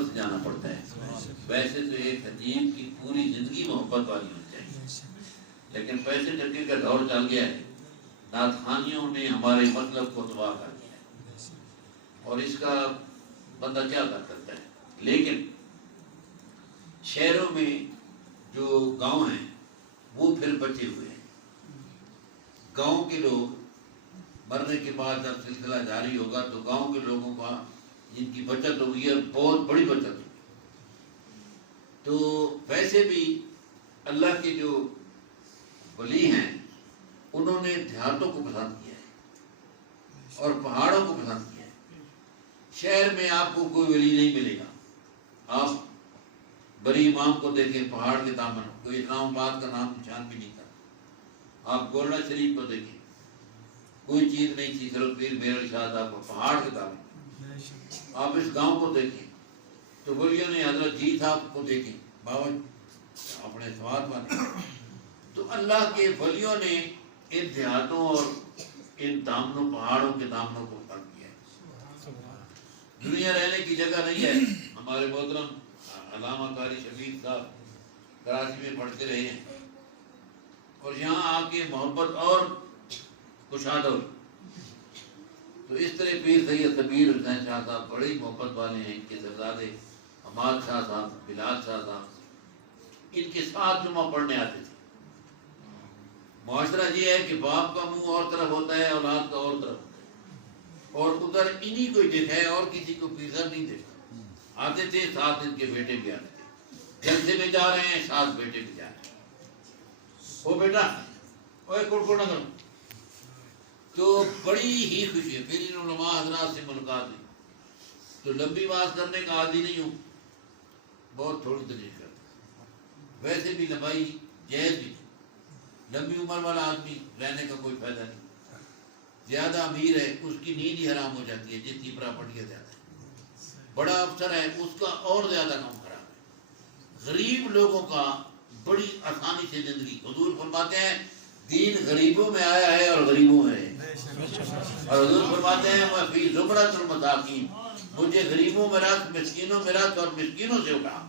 محبت سے جانا پڑتا ہے. ویسے تو ایک خطیب کی پوری زندگی محبت والی ہونی چاہیے، لیکن پیسے ٹکے کا دور چل گیا ہے. نعت خوانیوں نے ہمارے مطلب کو تباہ کر دیا ہے، اور اس کا بندہ کیا کر سکتا ہے. لیکن شہروں میں جو گاؤں ہیں وہ پھر بچے ہوئے ہیں. گاؤں کے لوگ مرنے کے بعد جب سلسلہ جاری ہوگا تو گاؤں کے لوگوں کا جن کی بچت ہوگی اور بہت بڑی بچت ہوگی. تو ویسے بھی اللہ کے جو ولی ہیں انہوں نے دیہاتوں کو پسند کیا ہے اور پہاڑوں کو پسند کیا ہے. شہر میں آپ کو کوئی ولی نہیں ملے گا. آپ بڑی امام کو دیکھیں پہاڑ کے دامن، کوئی اسلام آباد کا نام نشان بھی نہیں تھا. آپ گولڈا شریف کو دیکھیں، کوئی چیز نہیں تھی، صرف پیر میرا شاہ صاحب کو پہاڑ کے دامن. آپ اس گاؤں کو دیکھیں تو ولیوں نے حضرت جی صاحب کو دیکھیں، بابا اپنے سوات والے. تو اللہ کے ولیوں نے ان دیہاتوں اور ان دامنوں پہاڑوں کے دامنوں کو پسند کیا ہے. دنیا رہنے کی جگہ نہیں ہے. ہمارے محترم علامہ قاری شبیر صاحب کراچی میں پڑھتے رہے ہیں اور یہاں آ کے محبت اور کشادہ ہوئی. تو اس طرح پیر سید کبیر حسین شاہ صاحب بڑے ہی محبت والے ہیں. ان کے شہزادے حماد شاہ صاحب، بلال شاہ صاحب ان کے ساتھ جمعہ پڑھنے آتے تھے. معاشرہ یہ ہے کہ باپ کا منہ اور طرف ہوتا ہے، اولاد کا اور طرف ہوتا ہے، اور ادھر انہی کو دیکھا ہے اور کسی کو پیر صاحب نہیں دیکھا. آتے تھے ساتھ ان کے بیٹے بھی آتے تھے. جلسے میں جا رہے ہیں ساتھ بیٹے بھی جا رہے ہیں. وہ بیٹا اوے کڑکڑ نہ کرو. تو بڑی ہی خوشی ہے. پھر ان علماء حضرات سے ملاقات ہوئی تو لمبی بات کرنے کا عادی نہیں ہوں، بہت تھوڑی تجویز کرتا. ویسے بھی لمبائی جائز بھی تھی. لمبی عمر والا آدمی رہنے کا کوئی فائدہ نہیں. زیادہ امیر ہے اس کی نیند ہی حرام ہو جاتی ہے جس کی پراپرٹی زیادہ ہے. بڑا افسر ہے اس کا اور زیادہ کام خراب ہے. غریب لوگوں کا بڑی آسانی سے زندگی. حضور فرماتے ہیں دین غریبوں میں آیا ہے اور غریبوں میں ہے. اور حضور فرماتے ہیں میں فی زمرۃ المساکین، مجھے غریبوں میں رکھ، مسکینوں میں رکھ اور مسکینوں سے اٹھا.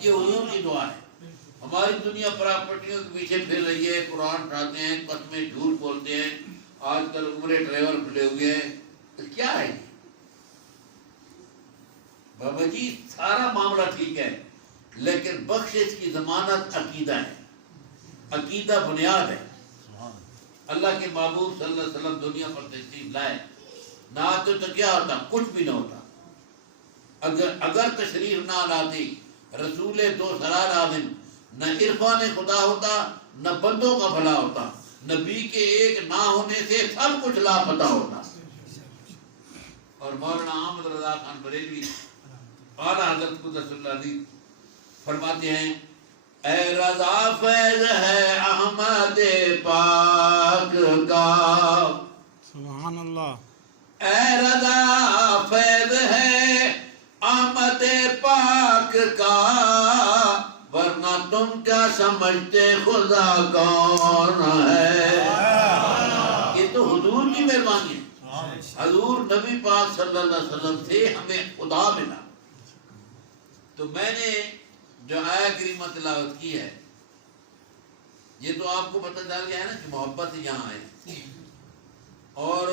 یہ حضور کی دعا ہے. ہماری دنیا پراپرٹیوں کے پیچھے پھر رہی ہے. قرآن پڑھاتے ہیں، قسمیں جھوٹ بولتے ہیں. آج کل عمرے ڈرائیور کھلے ہوئے ہیں. تو کیا ہے بابا جی؟ سارا معاملہ ٹھیک ہے لیکن بخشش کی ضمانت عقیدہ ہے. عقیدہ بنیاد ہے. اللہ کے محبوب صلی اللہ علیہ وسلم دنیا پر تشریف لائے نہ آتے تو کیا ہوتا؟ کچھ بھی نہ ہوتا. اگر تشریف نہ لاتی رسول دو سرار عالم، نہ عرفان خدا ہوتا نہ بندوں کا بھلا ہوتا. نبی کے ایک نہ ہونے سے سب کچھ لاپتہ ہوتا. اور مولانا احمد رضا خان بریلوی اعلیٰ حضرت قدس اللہ علیہ فرماتے ہیں اے رضا فیض ہے احمد پاک کا، سبحان اللہ. اے رضا فیض ہے احمد پاک کا، ورنہ تم کیا سمجھتے خدا کون ہے. یہ تو حضور کی مہربانی ہے. حضور نبی پاک صلی اللہ علیہ وسلم سے ہمیں خدا ملا. تو میں نے جو آیا کریمہ تلاوت کی ہے یہ تو آپ کو پتہ چل گیا ہے نا کہ محبت سے یہاں آئے. اور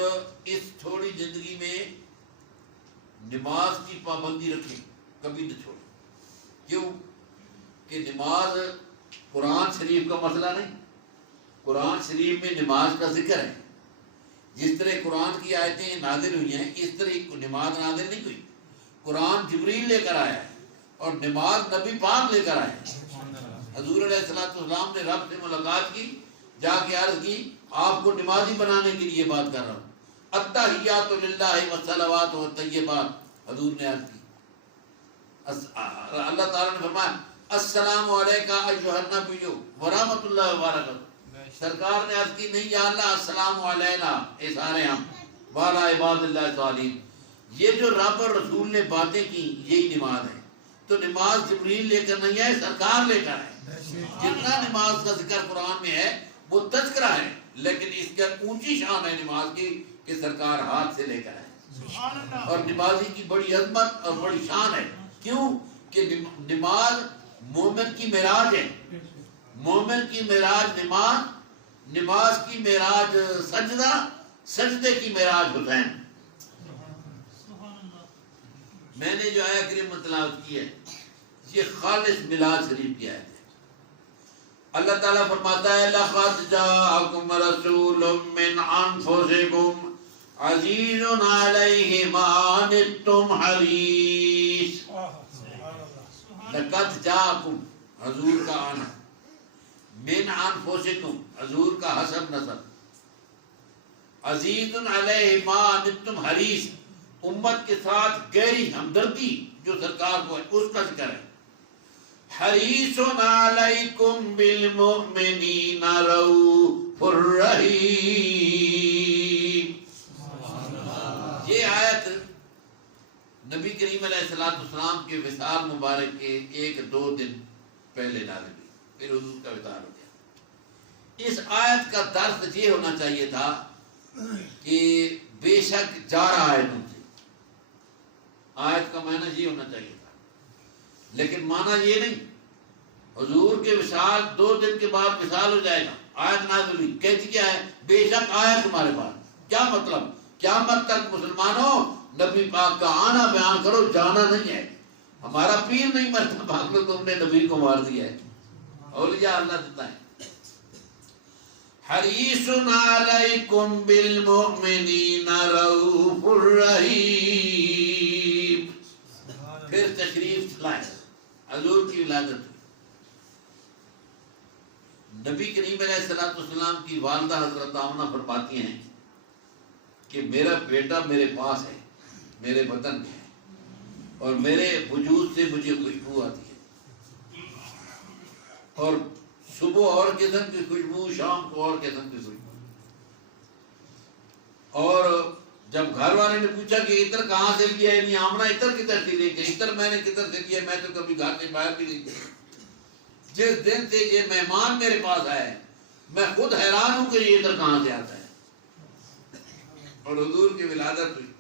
اس تھوڑی زندگی میں نماز کی پابندی رکھیں، کبھی نہ چھوڑیں. کیوں کہ نماز قرآن شریف کا مسئلہ نہیں. قرآن شریف میں نماز کا ذکر ہے. جس طرح قرآن کی آیتیں نازل ہوئی ہیں اس طرح نماز نازل نہیں ہوئی. قرآن جبریل لے کر آیا ہے اور نماز نبی پاک لے کر آئے. حضور علیہ السلام نے رب سے ملاقات کی، جا کے عرض کی آپ کو نمازی بنانے کے لیے بات کر رہا ہوں. التحیات للہ والصلوات والطیبات حضور نے عرض کی. اللہ تعالیٰ نے فرمایا السلام علیکم ایھا النبی ورحمۃ اللہ وبرکاتہ. سرکار نے عرض کی نہیں یا اللہ السلام علینا، اے سارے ہم والا عباد اللہ صالحین. یہ جو رب اور رسول نے باتیں کی یہی نماز ہے. تو نماز جبریل لے کر نہیں ہے، سرکار لے کر ہے. جتنا نماز کا ذکر قرآن میں ہے وہ تذکرہ ہے، لیکن اس کا اونچی شان ہے نماز کی کہ سرکار ہاتھ سے لے کر ہے. اور نمازی کی بڑی عظمت اور بڑی شان ہے. کیوں کہ نماز مومن کی معراج ہے. مومن کی معراج نماز، نماز کی معراج سجدہ، سجدے کی معراج حسین. میں نے جو آیت کریمہ تلاوت کی ہے یہ خالص میلاد شریف کی آیت ہے. اللہ تعالیٰ فرماتا ہے لَقَدْ جَاءَكُمْ رَسُولٌ مِّنْ أَنفُسِكُمْ عَزِيزٌ عَلَيْهِ مَا عَنِتُّمْ حَرِيصٌ. لَقَدْ جَاءَكُمْ حضور کا آنا، مِّنْ أَنفُسِكُمْ حضور کا حسب نسب، عَزِيزٌ عَلَيْهِ مَا عَنِتُّمْ حَرِيصٌ امت کے ساتھ گہری ہمدردی جو سرکار کو ہے اس کا ذکر ہے. حریص علیکم بالمؤمنین رؤوف الرحیم. یہ آیت نبی کریم علیہ السلام کے وصال مبارک کے 1-2 دن پہلے نازل ہوئی، پھر حضور کا وصال ہو گیا. اس آیت کا درس یہ ہونا چاہیے تھا کہ بے شک جا رہا ہے تم سے. آیت کا معنی یہ ہونا چاہیے تھا، لیکن معنی یہ نہیں. حضور کے وصال 2 دن کے بعد وصال ہو جائے گا، آیت نازل ہوئی، کہتی کیا ہے؟ بے شک آیا تمہارے پاس. کیا مطلب؟ قیامت تک مسلمانوں نبی پاک کا آنا بیان کرو، جانا نہیں ہے. ہمارا پیر نہیں مرتا، بھاگ لو تم نے نبی کو مار دیا ہے. اولیاء اللہ دیتا ہے. حریص علیکم بالمؤمنین رؤوف الرحیم. پھر تشریف لائے حضور کی ولادت. نبی کریم علیہ السلام کی والدہ حضرت آمنہ فرماتی ہیں کہ میرا بیٹا میرے پاس ہے، میرے وطن میں ہے، اور میرے وجود سے مجھے خوشبو آتی ہے، اور صبح اور قسم کی خوشبو، شام کو اور قسم کی خوشبو. اور جب گھر والے نے پوچھا کہ عطر کہاں سے لیا ہے، نہیں آمنہ عطر کدھر سے لے کے؟ عطر میں نے کدھر سے لیا؟ میں تو کبھی گھر سے باہر بھی نہیں گیا. جس دن سے یہ مہمان میرے پاس آئے میں خود حیران ہوں کہ یہ عطر کہاں سے آتا ہے. اور حضور کی ولادت ہوئی،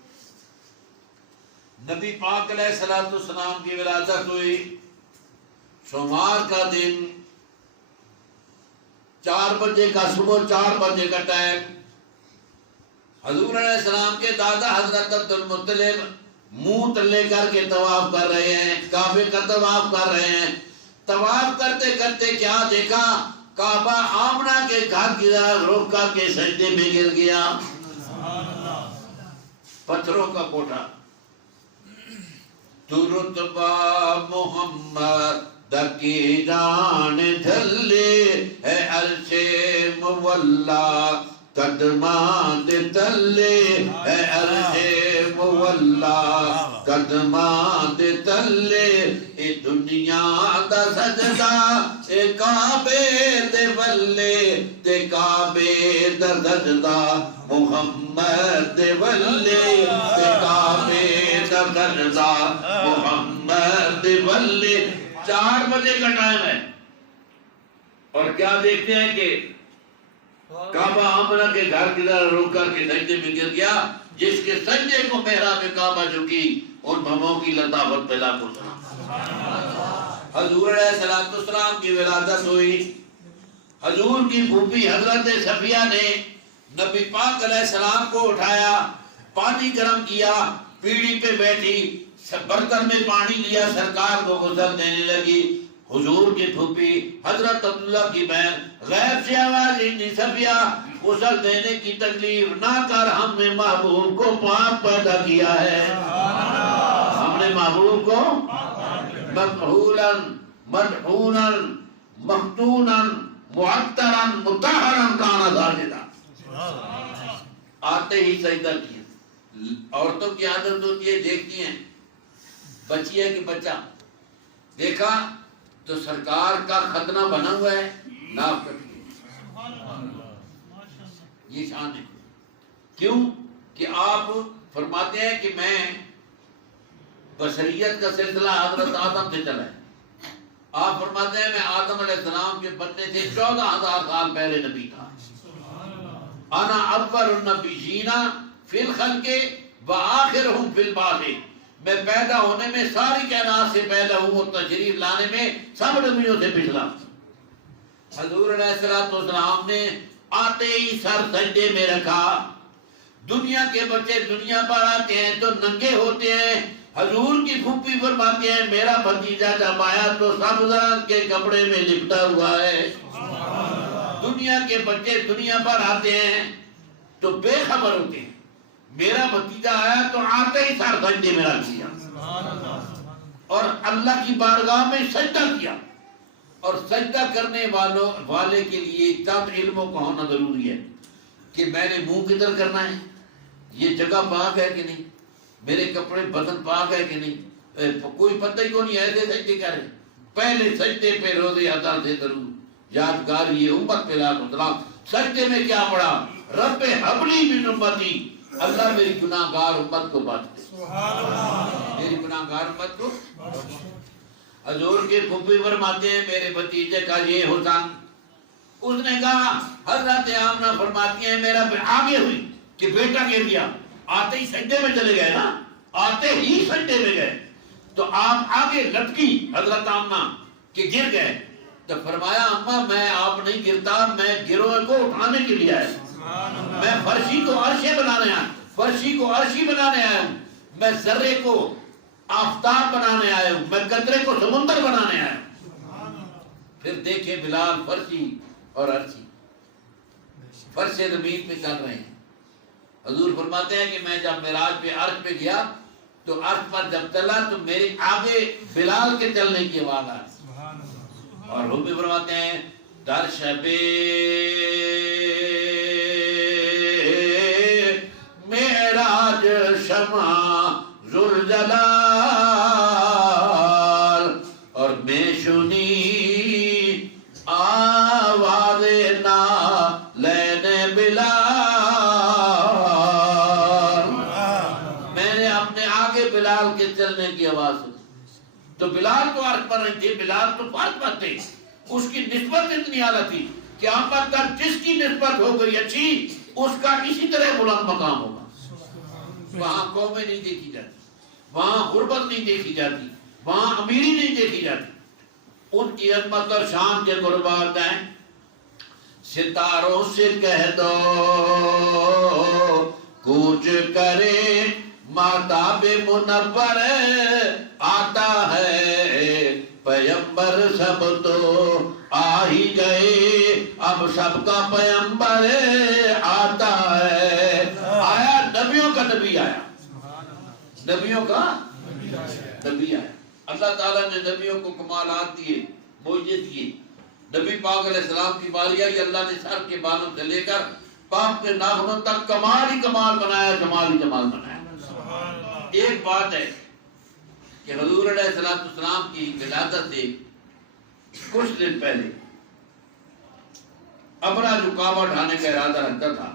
نبی پاک علیہ السلام کی ولادت ہوئی سوموار کا دن، 4 بجے کا، صبح 4 بجے کا ٹائم. حضور علیہ السلام کے دادا حضرت عبد المطلب منہ تلے کر کے طواف کر رہے ہیں، کعبے کا طواف کر رہے ہیں. طواف کرتے کرتے کیا دیکھا؟ کعبہ آمنہ کے گھر کی طرف رخ کر کے سجدے میں گر گیا. پتھروں کا کوٹھا. تو رتبہ محمد کی جان جھلے ہے عرش مولا، قدمان دے تلے ہے عرش مولا، قدمان دے تلے. اے دنیا دا سجدہ اے کعبے دے ولے، تے کعبے دا سجدہ محمد دے ولے، تے کعبے دا سجدہ محمد دے ولے. 4 بجے کا ٹائم ہے اور کیا دیکھتے ہیں کہ کعبہ آمنہ کے گھر کی طرح رک کر کے سجدے میں گر گیا. جس کے سجدے کو محراب کعبہ جھکی ان بھموں کی لطافت پہ لاکھوں سلام. حضور علیہ السلام کی ولادت ہوئی. حضور کی پھوپھی حضرت صفیہ نے نبی پاک علیہ السلام کو اٹھایا، پانی گرم کیا، پیڑھی پہ بیٹھی، برتن میں پانی لیا، سرکار کو غسل دینے لگی. حضور کی پھوپھی حضرت عبداللہ کی بہن غیب سے آواز اتنی صفیہ غسل دینے کی تکلیف نہ کر، ہم نے محبوب کو پاک پیدا کیا ہے. ہم نے محبوب کو مکحولا مدحونا مختونا معطرا مطہرا کانا ساجدا. آتے ہی سجدہ کیا. عورتوں کی عادت ہوتی ہے، دیکھتی ہیں بچی ہے کہ بچہ، دیکھا تو سرکار کا ختنہ بنا ہوا ہے، ناف کٹ گئی. یہ شان ہے. کیوں کہ آپ فرماتے ہیں کہ میں بشریت کا سلسلہ حضرت آدم سے چلا ہے. آپ فرماتے ہیں میں آدم علیہ السلام کے بننے سے 14,000 سال پہلے نبی تھا. انا اول النبیین فی الخلق وآخرہم فی البعث. میں پیدا ہونے میں ساری کائنات سے پیدا ہوں اور تشریف لانے میں سب نبیوں سے پچھلا. حضور علیہ السلام نے آتے ہی سر سجدے میں رکھا. دنیا کے بچے دنیا پر آتے ہیں تو ننگے ہوتے ہیں. حضور کی پھوپھی فرماتے ہیں میرا بھتیجا جب آیا تو سبز رنگ کے کپڑے میں لپٹا ہوا ہے. دنیا کے بچے دنیا پر آتے ہیں تو بے خبر ہوتے ہیں. میرا بھتیجا آیا تو آتے ہی سر سجدے میں رکھ دیا اور اللہ کی بارگاہ میں سجدہ کیا. اور سجدہ کرنے والے کے لیے چند علموں کا ہونا ضروری ہے کہ میں نے منہ کدھر کرنا ہے, یہ جگہ پاک ہے کہ نہیں, میرے کپڑے بدن پاک ہے کہ نہیں. کوئی پتہ ہی کو نہیں ایسے سجدے کرے. پہلے سجدے پہ روزے ادا سے ضرور یادگار یہ امت پہ لاکھ سلام. سجدے میں کیا پڑا؟ رب حبلی من امتی, اللہ میری گناہ گار امت کو بچ دے, میری گناہ گار امت کو. حضور کے پھوپھی فرماتے ہیں میرے بھتیجے کا یہ حسن. اس نے کہا حضرت آمنہ فرماتی ہیں میرا آگے ہوئی کہ بیٹا گر گیا. آتے ہی سجدے میں چلے گئے نا, آتے ہی سجدے میں گئے تو آپ آگے لٹکی حضرت آمنہ کہ گر گئے. تو فرمایا اماں میں آپ نہیں گرتا, میں گروہ کو اٹھانے کے لیے آیا. میں فرشی کو عرشے بنانے آیا, فرشی کو عرشی بنانے آیا ہوں. میں ذرے کو آفتاب بنانے آیا ہوں, میں قطرے کو سمندر بنانے آیا ہوں. پھر دیکھیں بلال فرشی اور عرشی فرش زمین پہ چل رہے ہیں. حضور فرماتے ہیں کہ میں جب معراج پہ عرش پہ گیا تو عرش پر جب چلا تو میرے آگے بلال کے چلنے کی آواز آئی. اور وہ بھی فرماتے ہیں در شب معراج شمع ذوالجلال اور میں سنی آواز نالین بلال. میں نے اپنے آگے بلال کے چلنے کی آواز سنی. تو بلال تو عرش پر نہیں تھے, بلال تو فرش پر تھے. اس کی نسبت اتنی اعلیٰ تھی کہ قیامت تک جس کی نسبت ہو گئی اچھی اس کا اسی طرح بلند مقام ہوگا. وہاں قومیں نہیں دیکھی جاتی, وہاں غربت نہیں دیکھی جاتی, وہاں امیری نہیں دیکھی جاتی. ان کی عظمت اور شان کے قربات ہیں. ستاروں سے کہہ دو کوچ کرے ماتاب منور آتا ہے پیمبر سب تو آ ہی گئے اب سب کا پیمبر آتا ہے. آیا نبیوں کا نبی آیا, نبیوں کا نبی آیا. اللہ تعالیٰ نے نبیوں کو کمالات دیے, معجزات دیے. نبی پاک علیہ السلام کی باری آئی, اللہ نے سر کے بالوں سے لے کر پاپ کے ناخنوں تک کمال ہی کمال بنایا, جمال ہی جمال بنایا. ایک بات ہے کہ حضور علیہ السلام کی ولادت سے کچھ دن پہلے ابرہ جو کعبہ ڈھانے کا ارادہ رکھتا تھا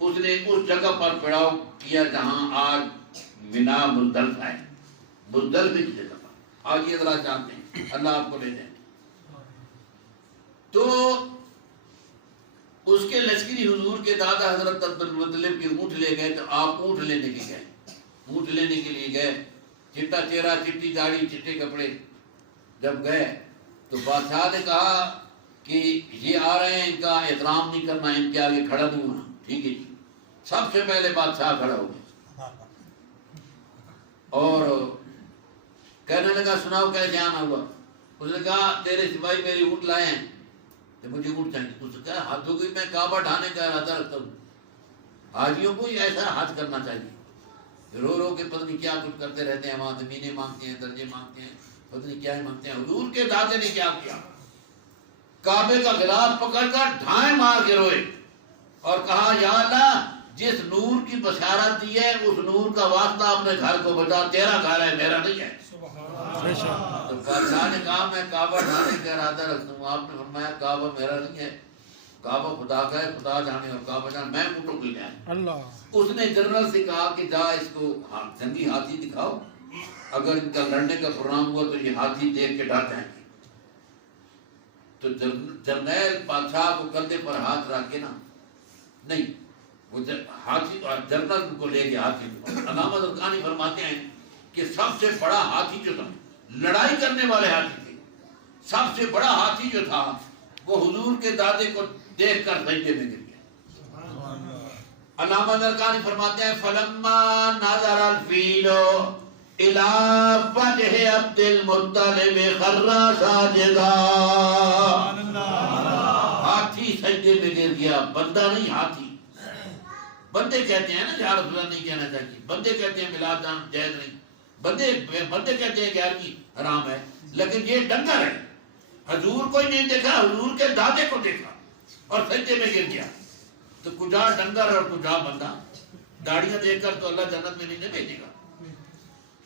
اس نے اس جگہ پر پڑاؤ کیا جہاں آج منا مزدلفہ ہے. مزدلفہ کی جگہ پر آج یہ ذرا جانتے ہیں, اللہ آپ کو لے جائیں. تو اس کے لشکری حضور کے دادا حضرت عبد المطلب کے اونٹ لے گئے. تو آپ اونٹ لینے کے گئے, اونٹ لینے کے لیے گئے, چٹا چہرہ, چٹی داڑھی, چٹے کپڑے. جب گئے تو بادشاہ نے کہا کہ یہ آ رہے ہیں, ان کا احترام نہیں کرنا, ان کے آگے کھڑا نہیں ہونا. ٹھیک ہے جی. سب سے پہلے بادشاہ کھڑا ہو گیا اور کہنے لگا سناؤ کیسے آنا ہوا. اس نے کہا تیرے سپاہی میری اونٹ لائے ہیں تو مجھے اونٹ چاہیے. اس نے کہا حد ہو گئی, میں کعبہ ڈھانے کا ارادہ رکھتا ہوں, حاجیوں کو ایسا حج کرنا چاہیے. رو رو کے پتہ نہیں کیا کچھ کرتے رہتے ہیں, وہاں زمینیں مانگتے ہیں, درجے مانگتے ہیں, پتہ نہیں کیا مانگتے ہیں. حضور کے دادے نے کیا کیا, کعبے کا غلاف پکڑ کر ڈھائیں مار کے روئے اور کہا یا اللہ جس نور کی بشارت دی ہے اس نور کا واسطہ اپنے گھر کو بتا, تیرا گھر ہے میرا نہیں ہے. تو بادشاہ نے کہا میں کعبہ ڈھانے کا ارادہ رکھتا ہوں. آپ نے فرمایا کعبہ میرا نہیں ہے, کعبہ خدا کا ہے, خدا جانے اور کعبہ جانے, میں اونٹوں کے لیے آیا. اس نے جنرل سے کہا کہ جا اس کو جنگی ہاتھی دکھاؤ, اگر ان کا لڑنے کا پروگرام ہوا تو یہ ہاتھی دیکھ کے ڈر جائیں گے. تو جرنیل بادشاہ کو کندھے پر ہاتھ رکھ کے نا, نہیں وہ ہاتھی جنرل کو لے گیا ہاتھی. علامہ زرقانی فرماتے ہیں کہ سب سے بڑا ہاتھی جو تھا، لڑائی کرنے والے ہاتھی تھے، سب سے بڑا ہاتھی جو تھا وہ حضور کے دادے کو دیکھ کر سجدے میں گر گیا۔ علامہ زرقانی فرماتے ہیں فلما نظر الفیل الی وجہ عبد المطلب خر ساجدا، ہاتھی سجدے میں گر گیا، بندہ نہیں ہاتھی۔ بندے کہتے ہیں نا یا رسول اللہ نہیں کہنا چاہیے، بندے کہتے ہیں میلاد جائز نہیں، بندے کہتے ہیں کہ عربی حرام ہے، لیکن یہ ڈنگر ہے۔ حضور کو ہی نہیں دیکھا، حضور کے دادے کو دیکھا اور سجدے میں گر گیا۔ تو کجا ڈنگر اور کجا بندہ، داڑیاں دیکھ کر تو اللہ جنت میں نہیں بھیجے گا۔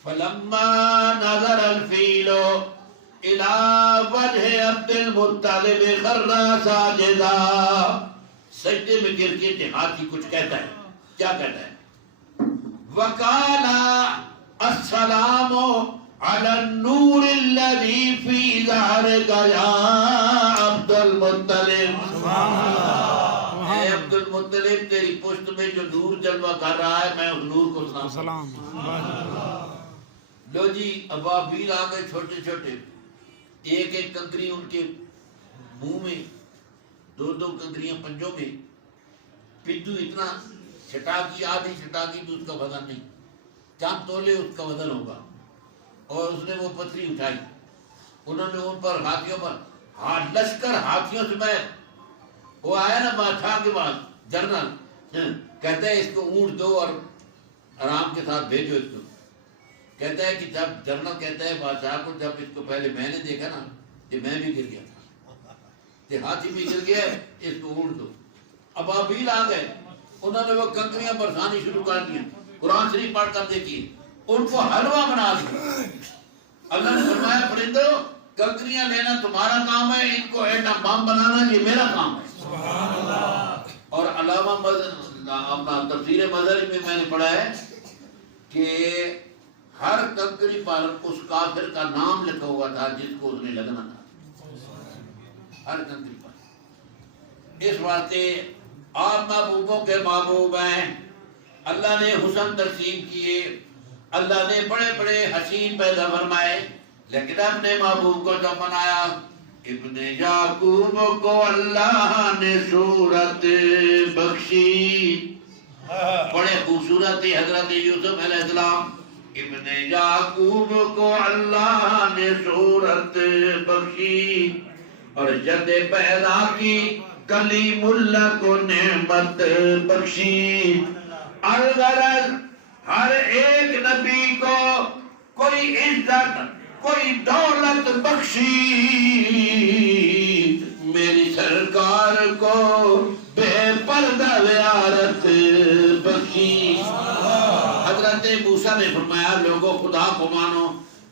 فلما نظر الفیل الی وجہ عبد المطلب خر ساجدا، سجدے میں گر کے ہاتھی کچھ کہتا ہے، کیا کہتا ہے؟ وقال السلام علی النور الذی فی ظہرک یا عبد المطلب، اے عبد المطلب تیری پشت میں جو نور جلوہ کر رہا ہے میں اس نور کو سلام۔ لو جی ابابیل آ گئے چھوٹے چھوٹے، ایک ایک کنکری ان کے منہ میں، دو دو کنکریاں پنجوں میں، پدو اتنا چھٹاکی، آدھی چھٹاکی بھی اس کا وزن نہیں، چاند تولے اس کا وزن ہوگا، اور اس نے وہ پتھری اٹھائی، انہوں نے ان پر ہاتھیوں پر لشکر ہاتھیوں سے میں، وہ آیا نا بادشاہ کے بعد جنرل، کہتا ہے اس کو اونٹ دو اور آرام کے ساتھ بھیجو اس کو۔ کہتا ہے کہ جب جنرل کہتا ہے بادشاہ کو جب اس کو پہلے میں نے دیکھا نا کہ میں بھی گر گیا تھا، کہ ہاتھی بھی گر گیا ہے، اس کو اونٹ دو۔ ابابیل آ گئے، انہوں نے وہ کنکریاں برسانی شروع کر دی، قرآن شریف پڑھ کر دیکھیے، ان کو حلوہ بنا دیا۔ اللہ نے فرمایا پرندو کنکریاں لینا تمہارا کام ہے، ان کو ایٹم بم بنانا یہ میرا کام ہے۔ اور علامہ اپنا تفسیر مظہری میں نے پڑھا ہے کہ ہر کنکری پر اس کافر کا نام لکھا ہوا تھا جس کو اس نے لگنا تھا، ہر کنکری پر۔ اس واسطے آپ محبوبوں کے محبوب ہیں، اللہ نے حسن تقسیم کیے، اللہ نے بڑے بڑے حسین پیدا فرمائے، لیکن اپنے محبوب کو جب بنایا، ابن یعقوب کو اللہ نے صورت بخشی، بڑے خوبصورت حضرت یوسف علیہ السلام، ابن یعقوب کو اللہ نے صورت بخشی، اور جد پیدا کی کلیم اللہ کو نعمت بخشی۔ الغرض ہر ایک نبی کو کوئی عزت کوئی دولت بخشی، میری سرکار کو بے پردہ زیارت بخشی۔ حضرت موسیٰ نے فرمایا لوگوں خدا کو مانو،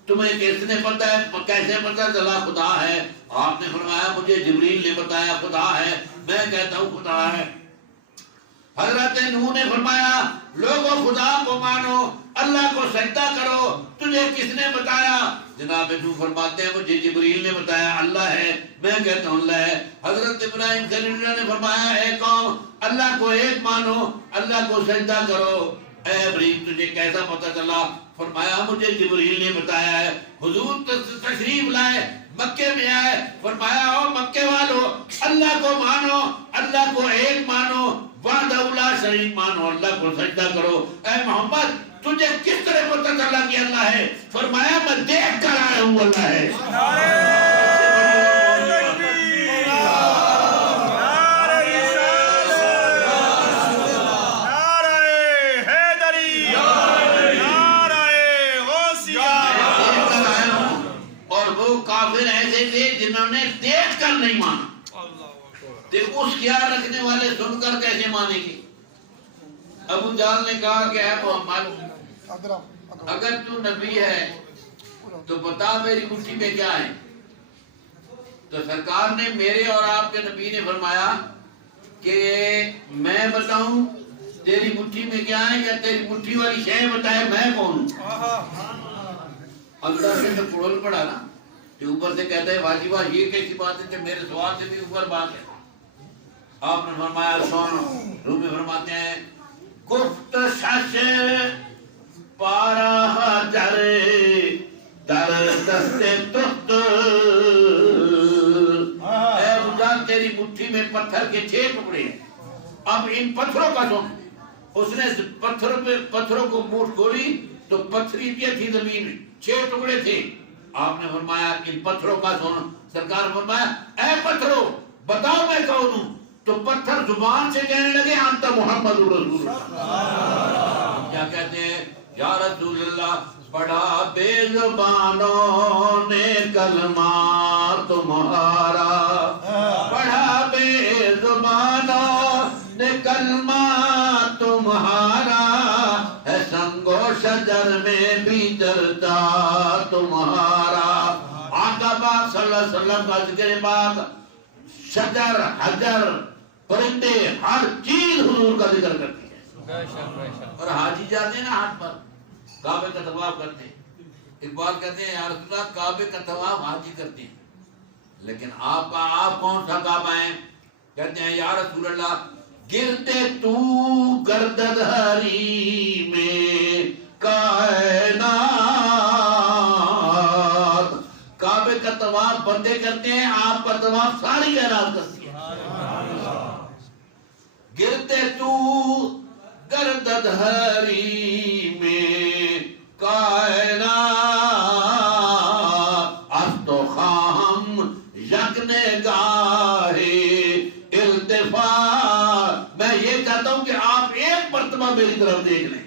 تمہیں کس نے پتہ ہے کیسے پتہ چلا خدا ہے؟ آپ نے فرمایا مجھے جبریل نے بتایا خدا ہے، میں کہتا ہوں خدا ہے۔ حضرت نوح نے فرمایا لوگوں خدا کو مانو، اللہ کو سجدہ کرو، تجھے کس نے بتایا؟ جناب نوح فرماتے ہیں مجھے جبریل نے بتایا اللہ ہے، میں کہتا ہوں اللہ ہے۔ حضرت ابراہیم خلیل اللہ نے فرمایا اے قوم اللہ کو ایک مانو، اللہ کو سجدہ کرو۔ اے ابراہیم تجھے کیسا پتہ چلا؟ فرمایا مجھے جبریل نے بتایا ہے۔ حضور تشریف لائے، مکے میں آئے، فرمایا او مکے والو اللہ کو مانو، اللہ کو ایک مانو، وحدہ لا شریک مانو، اللہ کو سجدہ کرو۔ اے محمد تجھے کس طرح پتہ چلا کہ اللہ ہے؟ فرمایا میں دیکھ کر آیا ہوں اللہ ہے۔ جنہوں نے دیکھ کر نہیں مانا، دیکھو اس خیال رکھنے والے سن کر کیسے مانیں گے؟ ابو جہل نے کہا کہ اے محمد اگر تو نبی ہے تو بتا میری مٹھی میں کیا ہے؟ تو سرکار نے میرے اور آپ کے نبی نے فرمایا کہ میں بتاؤں تیری مٹھی میں کیا ہے یا تیری مٹھی والی شے بتائے میں کون ہوں؟ اللہ سے تو پڑول پڑا نا جو اوپر سے کہتا ہے واجبہ یہ کیسی بات ہے کہ میرے سوال سے بھی اوپر بات ہے۔ آپ نے فرمایا سونو، رومی فرماتے ہیں گفت شش پارہ جر تخت، اے خدا تیری مٹھی میں پتھر کے 6 ٹکڑے ہیں، اب ان پتھروں کا سن. اس نے پتھروں کو موٹ کھولی تو پتھری بھی تھی زمین میں، 6 ٹکڑے تھے. آپ نے فرمایا ان پتھروں کا سن. سرکار فرمایا اے پتھروں بتاؤ میں کون ہوں؟ تو پتھر زبان سے کہنے لگے انت محمد رسول اللہ. کیا کہتے ہیں؟ یا رسول اللہ پڑھا بے زبانوں نے کلمہ تمہارا، پڑھا بے زبانوں نے کلمہ تمہارا، ہے سنگ و شجر میں بھی چلتا تمہارا. آقا پاک صلی اللہ علیہ وسلم کا ذکر پاک، شجر حجر پرندے ہر چیز حضور کا ذکر کرتی ہے. اور حاجی جاتے ہیں نا ہاتھ پر کعبے کا طواف کرتے ہیں. اقبال کہتے ہیں یا رسول اللہ کعبے کا طواف حاجی کرتے ہیں، لیکن آپ کون سا کعبہ ہیں؟ کہتے ہیں یا رسول اللہ گرتے تو گردد ہری میں کائنات. کعبے کا طواف بندے کرتے ہیں، آپ کا طواف ساری کائنات کرتی ہے. گرتے تو گردد ہری میں کائنات، از تو خواہم یکنے گاہے التفات. میں یہ چاہتا ہوں کہ آپ ایک مرتبہ میری طرف دیکھ لیں.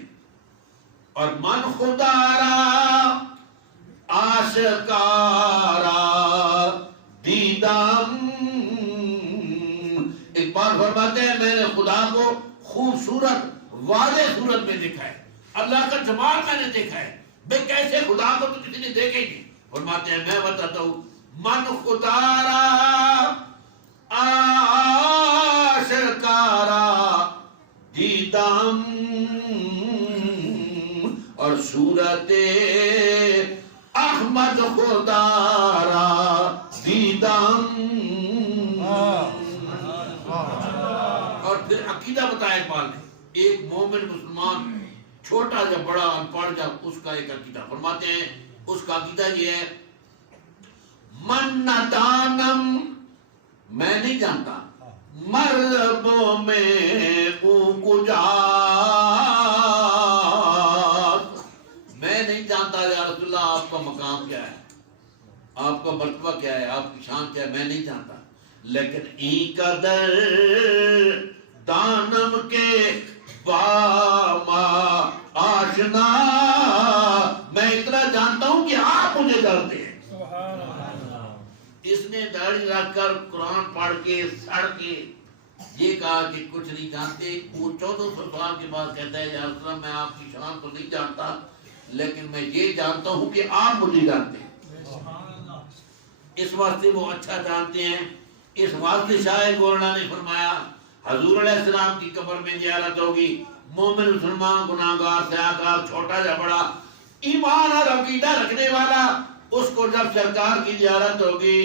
اور من خدا را آشکارا دیدم. اقبال فرماتے ہیں میں نے خدا کو خوبصورت واضح صورت میں دیکھا ہے، اللہ کا جمال میں نے دیکھا ہے. بے کیسے خدا کو تو کسی نے دیکھا ہی نہیں. فرماتے ہیں میں بتاتا ہوں من خدا را آشکارا دیدم، اور صورت احمد خدا را دیدم. اور پھر عقیدہ بتایا اقبال نے، ایک مومن مسلمان چھوٹا یا بڑا انپڑھ جا اس کا ایک عقیدہ. فرماتے ہیں اس کا عقیدہ یہ ہے من ندانم میں نہیں جانتا، مربوں میں او کجات. میں نہیں جانتا یا رسول اللہ آپ کا مقام کیا ہے، آپ کا مرتبہ کیا ہے، آپ کی شان کیا ہے، میں نہیں جانتا. لیکن این قدر دانم کے باما آشنا، میں اتنا جانتا ہوں کہ آپ مجھے جانتے ہیں. اس نے داڑھی رکھ کر قرآن پڑھ کے سڑ کے یہ کہا کہ کچھ نہیں جانتے. وہ 1400 سال کے بعد کہتا ہے یا رسول اللہ میں آپ کی شان تو نہیں جانتا، لیکن میں یہ جانتا ہوں کہ آپ مجھے جانتے ہیں. اس واسطے وہ اچھا جانتے ہیں. اس واسطے شاہ گورنا نے فرمایا حضور علیہ السلام کی قبر میں زیارت ہوگی، مومن مسلمان گناہگار سیاکار چھوٹا یا بڑا ایمان اور عقیدہ رکھنے والا، اس کو جب سرکار کی زیارت ہوگی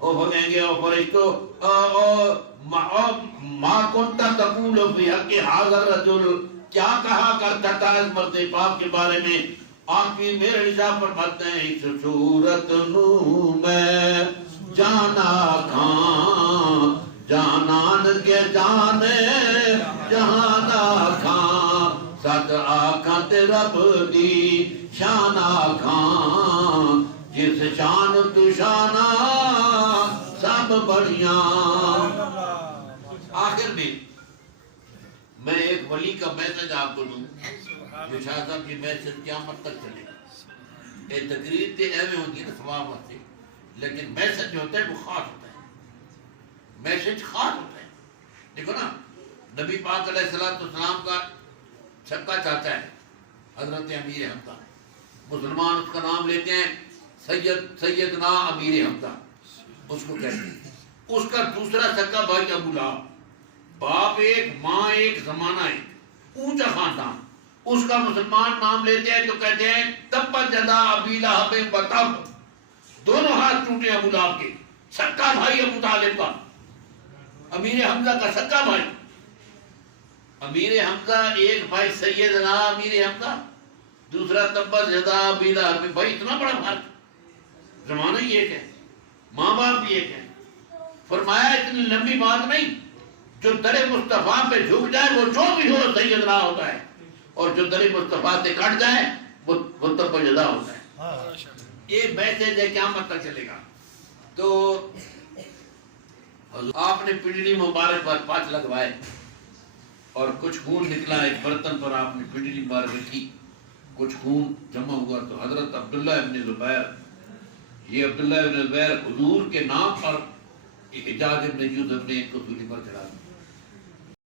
وہ بھگیں گے. اور فرشتوں ما کنت تقول فی حق حاضر رجل، کیا کہا کرتا تھا اس مرد پاک کے بارے میں؟ آپ کی میرے نشاہ فرماتے ہیں اس صورت نو میں جانا کھان جانان کے جانے جہانا کھان، ست آکھاں تے رب دی شانا کھان، جس شان تو شانا سب بڑیاں. آخر میں ایک ولی کا میسج آپ کو دوں جو شاہ صاحب کی میسج قیامت تک چلے گا. یہ تقریر تے ایویں ہوتی ہے نا ثواب واسطے، لیکن میسج جو ہوتا ہے وہ خاص ہوتا ہے، میسج خاص ہوتا ہے. دیکھو نا نبی پاک علیہ السلام کا چھکا چاچا ہے حضرت امیر حمزہ، مسلمان اس کا نام لیتے ہیں سیدنا امیر حمزہ اس کو کہتے ہیں. اس کا دوسرا چھکا بھائی ابو لہب، باپ ایک ماں ایک زمانہ ایک، اونچا خاندان. اس کا مسلمان نام لیتے ہیں تو کہتے ہیں تبت یدا ابی لہب وتب، دونوں ہاتھ ٹوٹے ابو لہب کے. سکا بھائی ابو طالب کا، امیر حمزہ کا سکا بھائی. امیر حمزہ ایک بھائی سیدنا امیر حمزہ، دوسرا تبت یدا ابی لہب. بھائی اتنا بڑا فرق. زمانہ ہی ایک ہے، ماں باپ بھی ایک ہے. فرمایا اتنی لمبی بات نہیں، جو در مصطفیٰ پہ جھک جائے وہ جو بھی ہو سیدنا ہوتا ہے، اور جو در مصطفیٰ سے کٹ جائے وہ تب جزا ہوتا ہے. یہ میسج ہے، قیامت تک چلے گا. تو آپ نے پنڈلی مبارک پر 5 لگوائے اور کچھ خون نکلا، ایک برتن پر آپ نے پنڈلی مبارک رکھی، کچھ خون جمع ہوا. تو حضرت عبداللہ ابن زبیر، یہ عبداللہ ابن زبیر حضور کے نام پر حجاج ابن یوسف نے ان کو سولی پر چڑھا دیا.